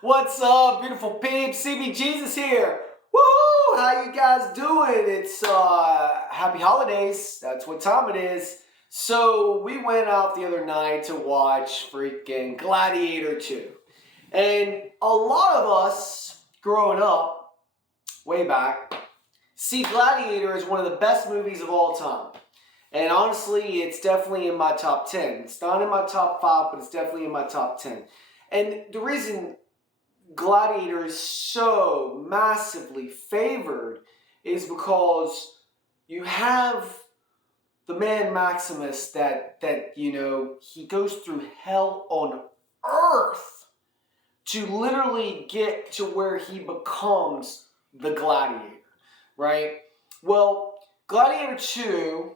What's up, beautiful peeps? CB Jesus here. Woo! How you guys doing? It's happy holidays. That's what time it is. So we went out the other night to watch freaking Gladiator 2. And a lot of us growing up, way back, see Gladiator as one of the best movies of all time. And honestly, it's definitely in my top 10. It's not in my top 5, but it's definitely in my top 10. And the reason Gladiator is so massively favored is because you have the man Maximus that he goes through hell on earth to literally get to where he becomes the gladiator, right? Well, Gladiator 2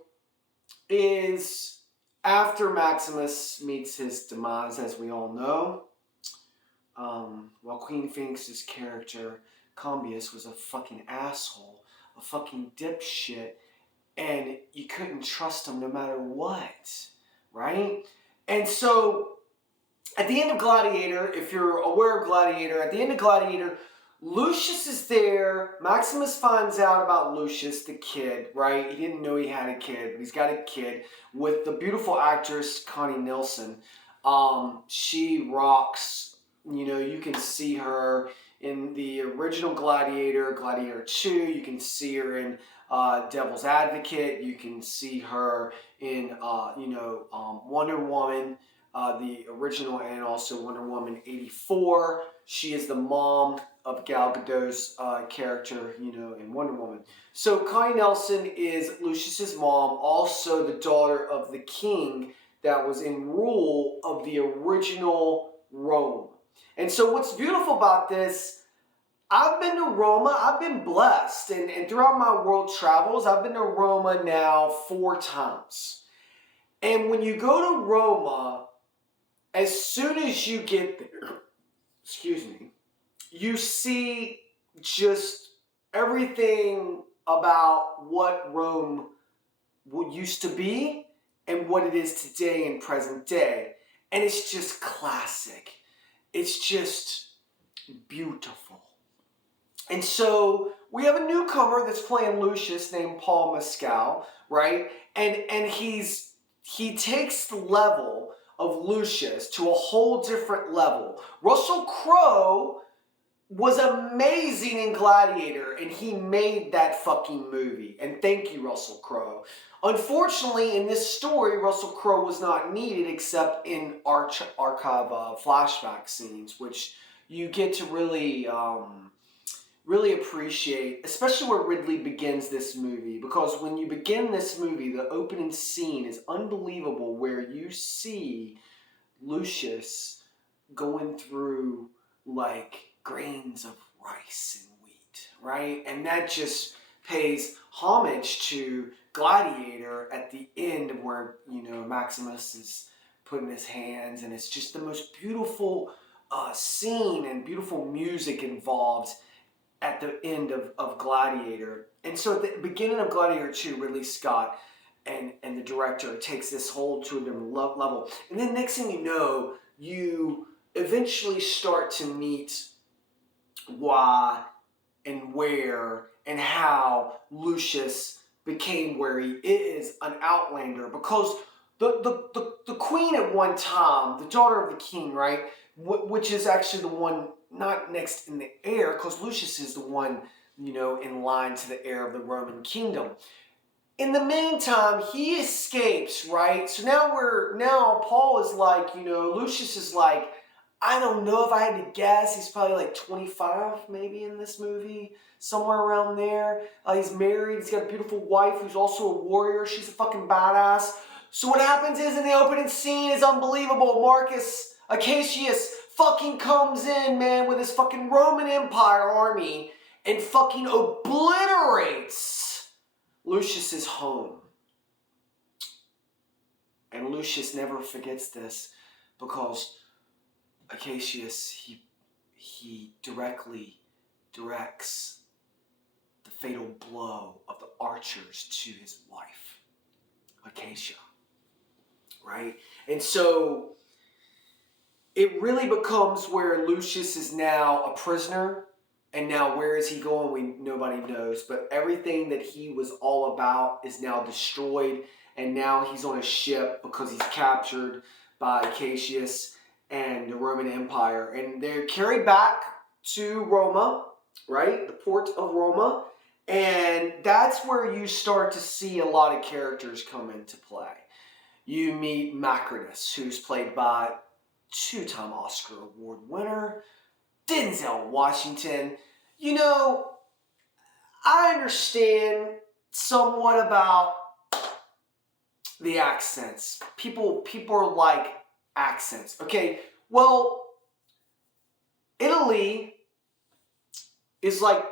is after Maximus meets his demise, as we all know. While Queen Phoenix's character, Combius, was a fucking asshole, a fucking dipshit, and you couldn't trust him no matter what, right? And so, at the end of Gladiator, if you're aware of Gladiator, at the end of Gladiator, Luscious is there. Maximus finds out about Luscious, the kid, right? He didn't know he had a kid, but he's got a kid with the beautiful actress Connie Nielson. She rocks. You can see her in the original Gladiator, Gladiator 2. You can see her in Devil's Advocate. You can see her in, Wonder Woman, the original, and also Wonder Woman 84. She is the mom of Gal Gadot's character, in Wonder Woman. So Connie Nielson is Lucious's mom, also the daughter of the king that was in rule of the original Rome. And so what's beautiful about this, I've been to Roma, I've been blessed, and throughout my world travels, I've been to Roma now 4 times. And when you go to Roma, as soon as you get there, you see just everything about what Rome used to be and what it is today in present day. And it's just classic. It's just beautiful. And so we have a newcomer that's playing Luscious named Paul Mescal, right? And he takes the level of Luscious to a whole different level. Russell Crowe was amazing in Gladiator, and he made that fucking movie. And thank you, Russell Crowe. Unfortunately, in this story, Russell Crowe was not needed except in archive flashback scenes, which you get to really appreciate, especially where Ridley begins this movie. Because when you begin this movie, the opening scene is unbelievable, where you see Luscious going through like grains of rice and wheat, right? And that just pays homage to Gladiator at the end, where Maximus is putting his hands, and it's just the most beautiful scene and beautiful music involved at the end of Gladiator. And so at the beginning of Gladiator 2, Ridley Scott and the director takes this whole to a different level. And then next thing you know, you eventually start to meet why and where and how Luscious became where he is, an outlander. Because the queen at one time, the daughter of the king, right, which is actually the one not next in the heir, because Luscious is the one, in line to the heir of the Roman kingdom. In the meantime, he escapes, right? So now Paul is like, Luscious is like, I don't know, if I had to guess, he's probably like 25 maybe in this movie, somewhere around there. He's married, he's got a beautiful wife who's also a warrior. She's a fucking badass. So what happens is, in the opening scene is unbelievable. Marcus Acacius fucking comes in, man, with his fucking Roman Empire army and fucking obliterates Lucius's home. And Lucius never forgets this, because Acacius, he directly directs the fatal blow of the archers to his wife, Acacia, right? And so it really becomes where Luscious is now a prisoner, and now where is he going? Nobody knows. But everything that he was all about is now destroyed, and now he's on a ship because he's captured by Acacius and the Roman Empire, and they're carried back to Roma, right? The port of Roma, and that's where you start to see a lot of characters come into play. You meet Macrinus, who's played by two-time Oscar Award winner Denzel Washington. You know, I understand somewhat about the accents. People are like accents. Okay, well, Italy is like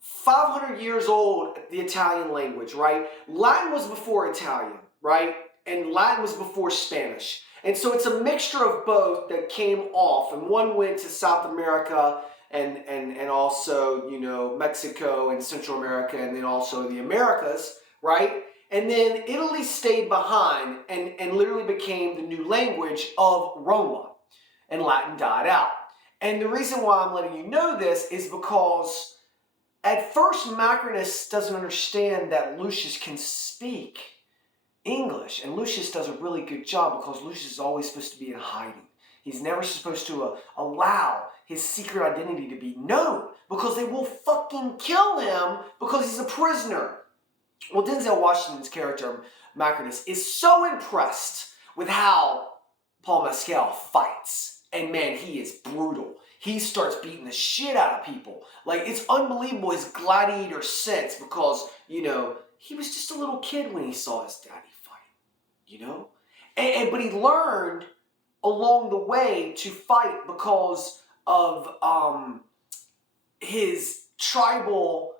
500 years old, the Italian language, right? Latin was before Italian, right? And Latin was before Spanish. And so it's a mixture of both that came off. And one went to South America and also, you know, Mexico and Central America, and then also the Americas, right? And then Italy stayed behind and literally became the new language of Roma. And Latin died out. And the reason why I'm letting you know this is because at first Macrinus doesn't understand that Luscious can speak English, and Luscious does a really good job because Luscious is always supposed to be in hiding. He's never supposed to allow his secret identity to be known because they will fucking kill him because he's a prisoner. Well, Denzel Washington's character, Macrinus, is so impressed with how Paul Mescal fights. And man, he is brutal. He starts beating the shit out of people. Like, it's unbelievable his gladiator sense because, you know, he was just a little kid when he saw his daddy fight, you know? But he learned along the way to fight because of his tribal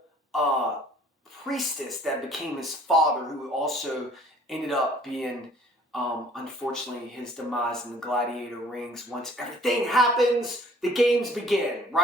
priestess that became his father, who also ended up being, unfortunately, his demise in the gladiator rings. Once everything happens, the games begin, right?